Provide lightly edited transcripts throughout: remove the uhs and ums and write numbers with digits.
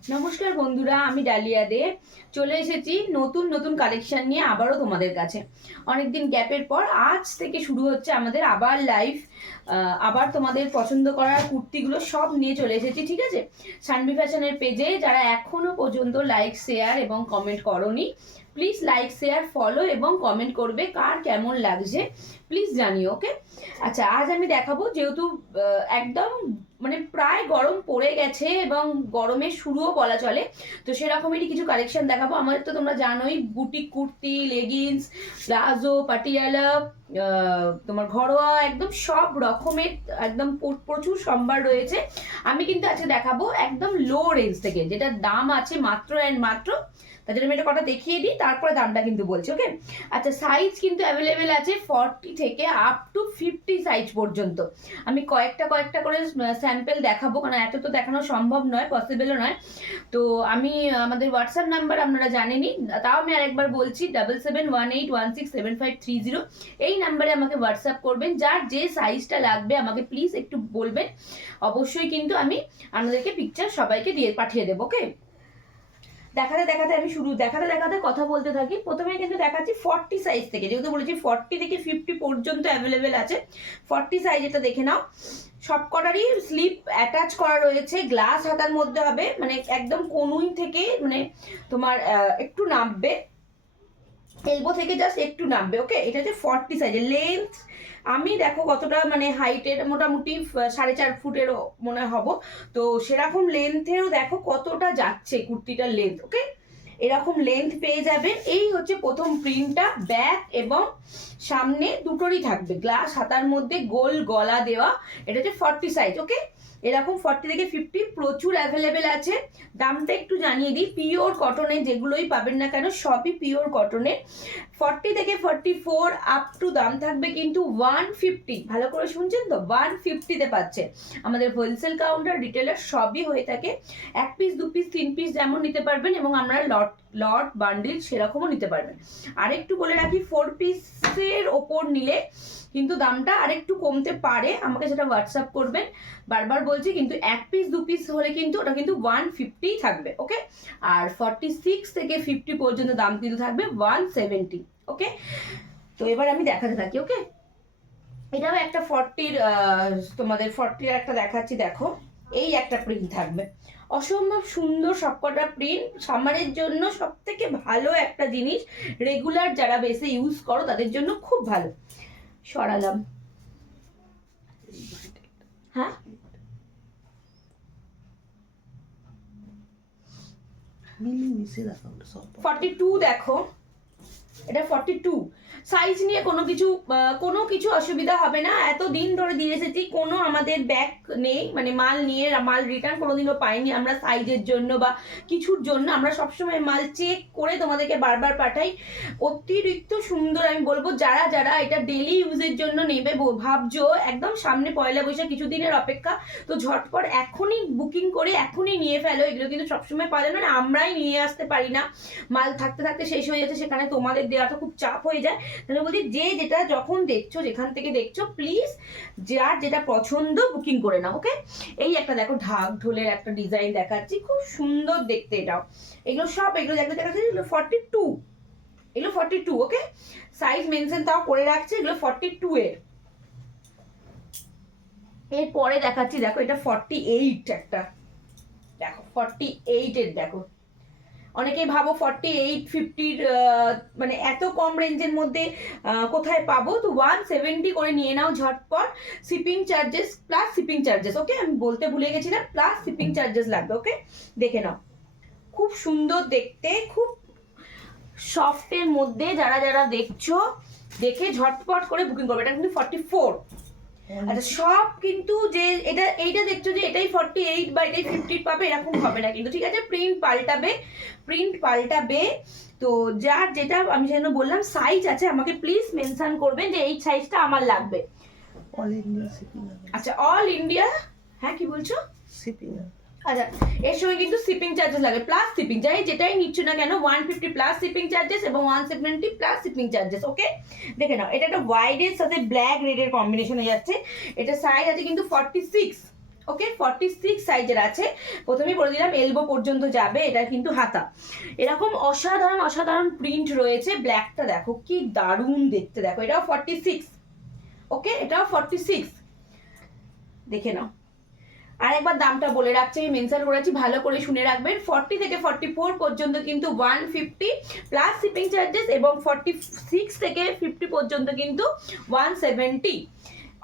নমস্কার বন্ধুরা, আমি ডালিয়া দে চলে এসেছি নতুন নতুন কালেকশন নিয়ে আবারও তোমাদের কাছে। অনেকদিন গ্যাপের পর আজ থেকে শুরু হচ্ছে আমাদের আবার লাইভ। আবার তোমাদের পছন্দ করা কুর্তিগুলো সব নিয়ে চলে এসেছি, ঠিক আছে? সানভি ফ্যাশনের পেজে যারা এখনো পর্যন্ত লাইক শেয়ার এবং কমেন্ট করোনি, প্লিজ লাইক শেয়ার ফলো এবং কমেন্ট করবে কার কেমন লাগছে প্লিজ জানিও, ওকে? আচ্ছা, আজ আমি দেখাবো, যেহেতু একদম মানে প্রায় গরম পড়ে গেছে এবং গরমের শুরুও বলা চলে, তো সেরকমেরই কিছু কালেকশন দেখাবো। আমাদের তো তোমরা জানোই, boutique kurti, leggings, palazzo, Patiala, তোমার ঘরোয়া, একদম সব রকমের একদম প্রচুর সম্ভার রয়েছে। আমি কিন্তু আজকে দেখাবো একদম লো রেঞ্জ থেকে, যেটার দাম আছে মাত্র অ্যান্ড মাত্র, তার জন্য আমি এটা কটা দেখিয়ে দিই, তারপরে দামটা কিন্তু বলছি, ওকে? আচ্ছা, সাইজ কিন্তু অ্যাভেলেবেল আছে 40 থেকে আপ টু 50 সাইজ পর্যন্ত। আমি কয়েকটা করে স্যাম্পল দেখাবো, কারণ এত তো দেখানো সম্ভব নয়, পসিবলও নয়। তো আমি আমাদের হোয়াটসঅ্যাপ নাম্বার আপনারা জানেনই, তাও আমি আরেকবার বলছি, 7718167530। এই নাম্বারে আমাকে হোয়াটসঅ্যাপ করবেন, যার যে সাইজটা লাগবে আমাকে প্লিজ একটু বলবেন। অবশ্যই কিন্তু আমি আপনাদেরকে পিকচার সবাইকে দিয়ে পাঠিয়ে দেবো, ওকে? দেখাতে দেখাতে আমি দেখাতে কথা বলতে থাকি। প্রথমে কিন্তু দেখাচ্ছি 40 সাইজ থেকে, যেহেতু বলেছি 40 থেকে 50 পর্যন্ত অ্যাভেলেবেল আছে। 40 সাইজ, এটা দেখে নাও। সব কটারই স্লিপ অ্যাটাচ করা রয়েছে, গ্লাস হাতার মধ্যে হবে, মানে একদম কনুই থেকে মানে তোমার একটু নামবে, এলবো থেকে জাস্ট একটু নামবে, ওকে? এটা হচ্ছে 40 সাইজের লেন্থ। আমি দেখো কতটা মানে হাইটের, মোটামুটি 4.5 ফুটেরও মনে হব, তো সেরকম লেন্থেরও দেখো কতটা যাচ্ছে কুর্তিটার লেন্থ, ওকে? এরকম লেন্থ পেয়ে যাবেন। এই হচ্ছে প্রথম প্রিন্টটা, ব্যাক এবং সামনে দুটোরই থাকবে গ্লাস হাতার মধ্যে গোল গলা দেওয়া। এটা হচ্ছে 40 সাইজ, ওকে? এরকম 40 থেকে 50 প্রচুর অ্যাভেলেবেল আছে। দামটা একটু জানিয়ে দিই, পিওর কটনে যেগুলোই পাবেন না কেন সবই পিওর কটনের। 40 থেকে 44 আপ টু দাম থাকবে কিন্তু 150। ভালো করে শুনছেন তো, 150-তে পাচ্ছে। আমাদের হোলসেল কাউন্টার, রিটেলার সবই হয়ে থাকে। 1 পিস 2 পিস 3 পিস যেমন নিতে পারবেন, এবং আমরা লট বান্ডিল সেরকমও নিতে পারবেন। আরেকটু বলে রাখি, 4 পিসের ওপর নিলে কিন্তু দামটা আরেকটু কমতে পারে, আমাকে সেটা হোয়াটসঅ্যাপ করবেন। বারবার বলছি, কিন্তু 1 পিস 2 পিস হলে কিন্তু ওটা কিন্তু 150 থাকবে, ওকে? আর 46 থেকে 50 পর্যন্ত দাম কিন্তু থাকবে 170, ওকে? তো এবার আমি দেখাতে থাকি, ওকে? এটাও একটা 40-র, তোমাদের 40-র একটা দেখাচ্ছি, দেখো। এই একটা প্রিন্ট থাকবে, অসম্ভব সুন্দর সবকটা প্রিন্ট। সামারের জন্য সব থেকে ভালো একটা জিনিস, রেগুলার যারা বেশি ইউজ করো তাদের জন্য খুব ভালো। সরালাম, হ্যাঁ? 42 দেখো, এটা 42 সাইজ নিয়ে কোনো কিছু অসুবিধা হবে না। এত দিন ধরে দিয়ে এসেছি, কোনো আমাদের ব্যাক নেই, মানে মাল নিয়ে মাল রিটার্ন কোনোদিনও পাইনি আমরা সাইজের জন্য বা কিছুর জন্য। আমরা সবসময় মাল চেক করে তোমাদেরকে বারবার পাঠাই। অতিরিক্ত সুন্দর, আমি বলবো যারা যারা এটা ডেলি ইউজের জন্য নেবে ভাবছো, একদম সামনে পয়লা বৈশাখ, কিছুদিনের অপেক্ষা, তো ঝটপট এখনই বুকিং করে এখনই নিয়ে ফেলো। এগুলো কিন্তু সবসময় পাওয়া যায়, মানে আমরাই নিয়ে আসতে পারি না, মাল থাকতে থাকতে শেষ হয়ে যাচ্ছে, সেখানে তোমাদের দেওয়াটা খুব চাপ হয়ে যায়। তাহলে বলছি, যে যেটা যখন দেখছো, যেখান থেকে দেখছো, প্লিজ যার যেটা পছন্দ বুকিং করে নাও, ওকে? এই একটা দেখো, ঢাক ঢোলের একটা ডিজাইন দেখাচ্ছি, খুব সুন্দর দেখতে এটাও। এগুলো দেখাচ্ছি, এগুলো 42, এগুলো 42, ওকে? সাইজ মেনশন তাও করে রাখছে, এগুলো 42 এর। এরপরে দেখাচ্ছি, দেখো এটা 48 একটা, দেখো 48 এর, দেখো। অনেকেই ভাবো 48 50-র মানে এত কম রেঞ্জের মধ্যে কোথায় পাবো, তো 170 করে নিয়ে নাও ঝটপট। Shipping charges plus shipping charges, okay? আমি বলতে ভুলে গেছিলাম, প্লাস শিপিং চার্জেস লাগবে, ওকে? দেখে নাও, খুব সুন্দর দেখতে, খুব সফটের মধ্যে। যারা যারা দেখছো, দেখে ঝটপট করে বুকিং করবে। এটা কিন্তু 44। আচ্ছা, সব কিন্তু যে এইটা দেখছো যে এটাই 48 বা এটাই 50 পাবে, এরকম হবে না কিন্তু, ঠিক আছে? প্রিন্ট পাল্টাবে। তো যার যেটা আমি যেন বললাম সাইজ আছে, আমাকে প্লিজ মেনশন করবেন যে এই সাইজটা আমার লাগবে। All India shipping. আচ্ছা, অল ইন্ডিয়া, হ্যাঁ কি বলছো? শিপিং। আচ্ছা, এর সঙ্গে কিন্তু শিপিং চার্জেস লাগে, প্লাস শিপিং, যেটাই নিচ্ছ না কেন 150 প্লাস শিপিং চার্জেস এবং 170 প্লাস শিপিং চার্জেস, ওকে? দেখে নাও, এটা একটা হোয়াইটের সাথে ব্ল্যাক রেডের কম্বিনেশন হয়ে যাচ্ছে। এটা সাইজ আছে কিন্তু 46, ওকে 46 সাইজের আছে। প্রথমেই বলে দিলাম এলবো পর্যন্ত যাবে, এটা কিন্তু হাতা। এরকম অসাধারণ অসাধারণ প্রিন্ট রয়েছে। ব্ল্যাকটা দেখো কি দারুণ দেখতে, দেখো এটাও 46। ওকে, এটাও 46, দেখে নাও। আর একবার দামটা বলে রাখছি, আমি মেনশন করেছি, ভালো করে শুনে রাখবেন। 40 থেকে 44 পর্যন্ত কিন্তু 150 প্লাস শিপিং চার্জেস, এবং 46 থেকে 50 পর্যন্ত কিন্তু 170।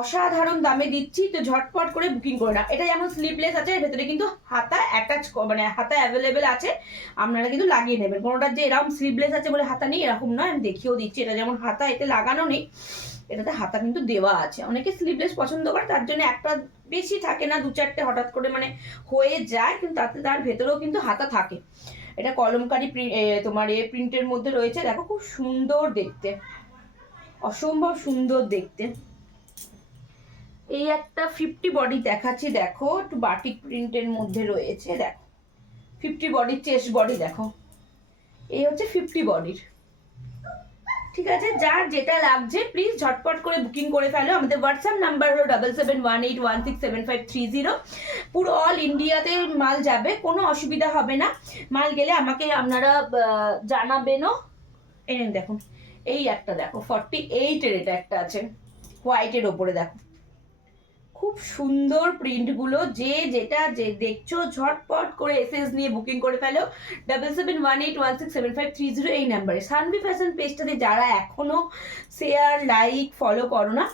অসাধারণ দামে দিচ্ছি, তো ঝটপট করে বুকিং করে না। এটা যেমন স্লিপলেস আছে, এর ভেতরে কিন্তু হাতা অ্যাটাচ, মানে হাতা অ্যাভেলেবেল আছে, আপনারা কিন্তু লাগিয়ে নেবেন। কোনোটা যে এরকম স্লিপলেস আছে বলে হাতা নেই এরকম নয়, আমি দেখিয়েও দিচ্ছি। এটা যেমন হাতা এতে লাগানো নেই, এটাতে হাতা কিন্তু দেওয়া আছে। অনেকে স্লিভলেস পছন্দ করে, তার জন্য একটা বেশি থাকে না, 2-4টে হঠাৎ করে মানে হয়ে যায়, কিন্তু তাতে তার ভেতরেও কিন্তু হাতা থাকে। এটা কলমকারি তোমার প্রিন্টের মধ্যে রয়েছে, দেখো খুব সুন্দর দেখতে, অসম্ভব সুন্দর দেখতে। এই একটা 50 বডি দেখাচ্ছি, দেখো একটু বাটিক প্রিন্টের মধ্যে রয়েছে, দেখো 50 বডি, চেস্ট বডি দেখো, এই হচ্ছে 50 বডির। ঠিক আছে, যার যেটা লাগছে প্লিজ ঝটপট করে বুকিং করে ফেলো। আমাদের হোয়াটসঅ্যাপ নাম্বার হলো 7718167530। পুরো অল ইন্ডিয়াতে মাল যাবে, কোনো অসুবিধা হবে না। মাল গেলে আমাকে আপনারা জানাবেনও। এই দেখুন, এই একটা দেখো 48-এর, এটা একটা আছে হোয়াইটের ওপরে, দেখো খুব সুন্দর প্রিন্টগুলো। যে যেটা যে দেখছো ঝটপট করে এসএস নিয়ে বুকিং করে ফেলো 7718167530 এই নাম্বারে। সানভি ফ্যাশন পেজটাতে যারা এখনো শেয়ার লাইক ফলো করো না,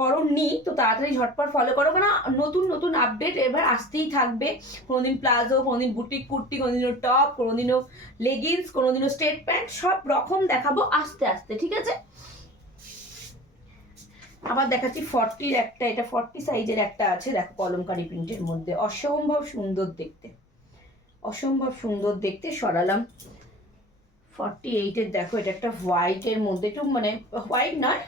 করোনি, তো তাড়াতাড়ি ঝটপট ফলো করো, কারণ নতুন নতুন আপডেট এবার আসতেই থাকবে। কোনোদিন প্লাজো, কোনোদিন বুটিক কুর্তি, কোনোদিনও টপ, কোনোদিনও লেগিংস, কোনোদিনও স্ট্রেট প্যান্ট, সব রকম দেখাবো আস্তে আস্তে। ঠিক আছে, আবার দেখাচ্ছি 40-র একটা, এটা 40 সাইজের একটা আছে, দেখো কলমকারি প্রিন্টের মধ্যে, অসম্ভব সুন্দর দেখতে, অসম্ভব সুন্দর দেখতে। সরালাম 48-এর, দেখো এটা একটা হোয়াইটের মধ্যে, একটু মানে হোয়াইট নয়,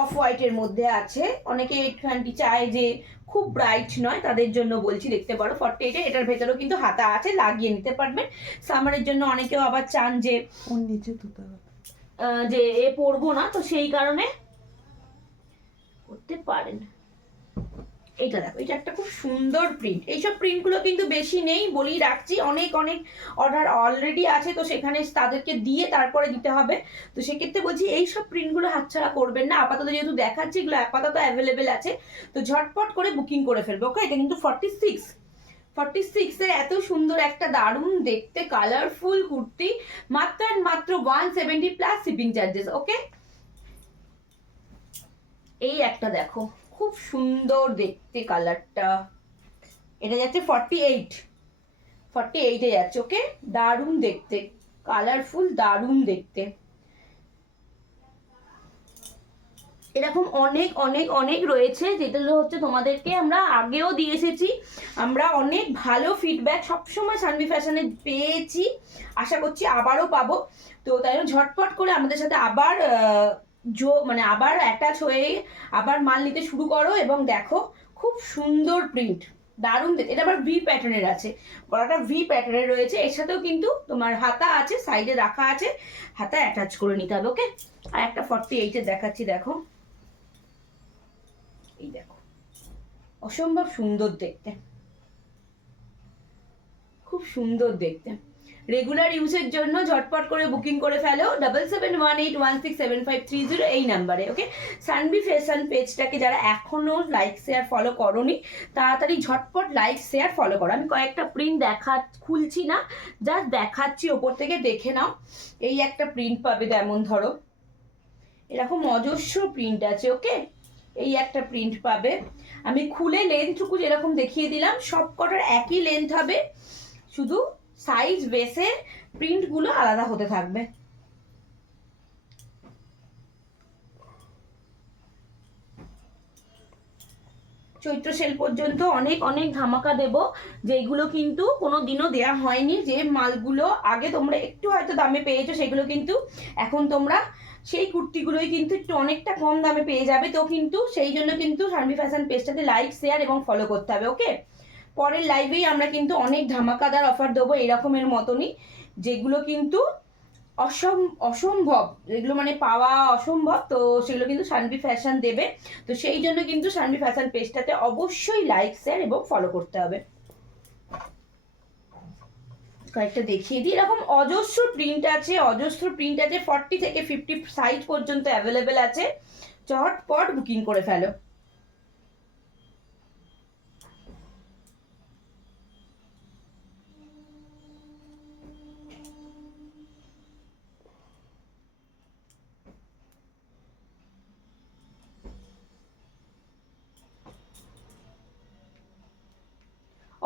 অফ হোয়াইটের মধ্যে আছে। অনেকে 820 চায় যে খুব ব্রাইট নয়, তাদের জন্য বলছি, দেখতে পারো 48-এ। এটার ভেতরেও কিন্তু হাতা আছে, লাগিয়ে নিতে পারবেন সামারের জন্য। অনেকেও আবার চান যে নিচে তুলতে হবে, যে এ পরবো না, তো সেই কারণে করতে পারেন। এইটা দেখো, এটা একটা খুব সুন্দর প্রিন্ট। এইসব প্রিন্টগুলো কিন্তু বেশি নেই, বলেই রাখছি, অনেক অনেক অর্ডার অলরেডি আছে, তো সেখানে তাদেরকে দিয়ে তারপরে দিতে হবে। তো সেক্ষেত্রে বলছি এইসব প্রিন্টগুলো হাতছাড়া করবেন না। আপাতত যেহেতু দেখাচ্ছি, এগুলো আপাতত অ্যাভেলেবেল আছে, তো ঝটপট করে বুকিং করে ফেলবো। ওকে, এটা কিন্তু 46-এর এত সুন্দর একটা দারুণ দেখতে কালারফুল কুর্তি, মাত্র আর মাত্র 170 প্লাস শিপিং চার্জেস। ওকে, এই একটা দেখো খুব সুন্দর দেখতে কালারটা, এটা যাচ্ছে 48-এ যাচ্ছে। ওকে, দারুণ দেখতে, কালারফুল, দারুণ দেখতে। এরকম অনেক অনেক অনেক রয়েছে, যেগুলো হচ্ছে তোমাদেরকে আমরা আগেও দিয়ে এসেছি। আমরা অনেক ভালো ফিডব্যাক সবসময় সানভি ফ্যাশনে পেয়েছি, আশা করছি আবারও পাবো। তো তাই জন্য ঝটপট করে আমাদের সাথে আবার মানে আবার অ্যাটাচ হয়ে আবার মাল নিতে শুরু করো, এবং দেখো খুব সুন্দর প্রিন্ট, দারুণ দেখতে। এটা আবার ভি প্যাটার্নের আছে, গলাটা ভি প্যাটার্নের রয়েছে, এর সাথেও কিন্তু তোমার হাতা আছে, সাইডে রাখা আছে, হাতা অ্যাটাচ করে নিতে হবে। ওকে, আর একটা 48-এর দেখাচ্ছি, দেখো এই দেখো, অসম্ভব সুন্দর দেখতে, খুব সুন্দর দেখতে। রেগুলার ইউজের জন্য ঝটপট করে বুকিং করে ফেলো 7718167530 এই নাম্বারে। ওকে, সানভি ফ্যাশন পেজটাকে যারা এখনো লাইক শেয়ার ফলো করোনি, তাড়াতাড়ি ঝটপট লাইক শেয়ার ফলো করো। আমি কয়েকটা প্রিন্ট খুলছি না, জাস্ট দেখাচ্ছি, ওপর থেকে দেখে নাও। এই একটা প্রিন্ট পাবে, যেমন ধরো এরকম অজস্র প্রিন্ট আছে। ওকে, এই একটা প্রিন্ট পাবে, আমি খুলে লেন্থটুকু যেরকম দেখিয়ে দিলাম, সব কটার একই লেন্থ হবে, শুধু সাইজ বেসে প্রিন্টগুলো আলাদা হতে থাকবে। চৈত্র সেল পর্যন্ত অনেক অনেক ধামাকা দেব, যেগুলো কিন্তু কোনো দিনও দেওয়া হয়নি। যে মালগুলো আগে তোমরা একটু হয়তো দামে পেয়েছো, সেগুলো কিন্তু এখন তোমরা সেই কুর্তিগুলোই কিন্তু একটু অনেকটা কম দামে পেয়ে যাবে। তো কিন্তু সেই জন্য কিন্তু সানভি ফ্যাশন পেজটাতে লাইক শেয়ার এবং ফলো করতে হবে। ওকে, পরের লাইভেই আমরা কিন্তু অনেক ধামাকাদার অফার দেবো এরকমের মতনই, যেগুলো কিন্তু অসম্ভব, যেগুলো মানে পাওয়া অসম্ভব, তো সেগুলো কিন্তু সানভি ফ্যাশন দেবে। তো সেই জন্য কিন্তু সানভি ফ্যাশন পেজটাতে অবশ্যই লাইক, শেয়ার এবং ফলো করতে হবে। কয়েকটা দেখিয়ে দিই, এরকম অজস্র প্রিন্ট আছে, 40 থেকে 50 সাইজ পর্যন্ত অ্যাভেলেবেল আছে, চটপট বুকিং করে ফেলো।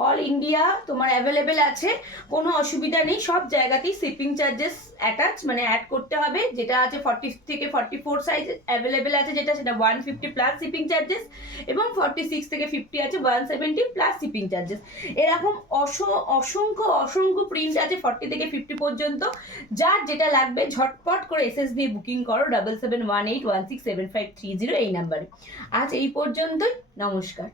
অল ইন্ডিয়া তোমার অ্যাভেলেবেল আছে, কোনো অসুবিধা নেই, সব জায়গাতেই শিপিং চার্জেস অ্যাটাচ মানে অ্যাড করতে হবে। যেটা আছে 40 থেকে 44 সাইজ অ্যাভেলেবেল আছে, যেটা সেটা 150 প্লাস শিপিং চার্জেস, এবং 46 থেকে 50 আছে 170 প্লাস শিপিং চার্জেস। এরকম অসংখ্য অসংখ্য প্রিন্ট আছে 40 থেকে 50 পর্যন্ত। যার যেটা লাগবে ঝটপট করে এসএস দিয়ে বুকিং করো 7718167530 এই নাম্বারে। আজ এই পর্যন্তই, নমস্কার।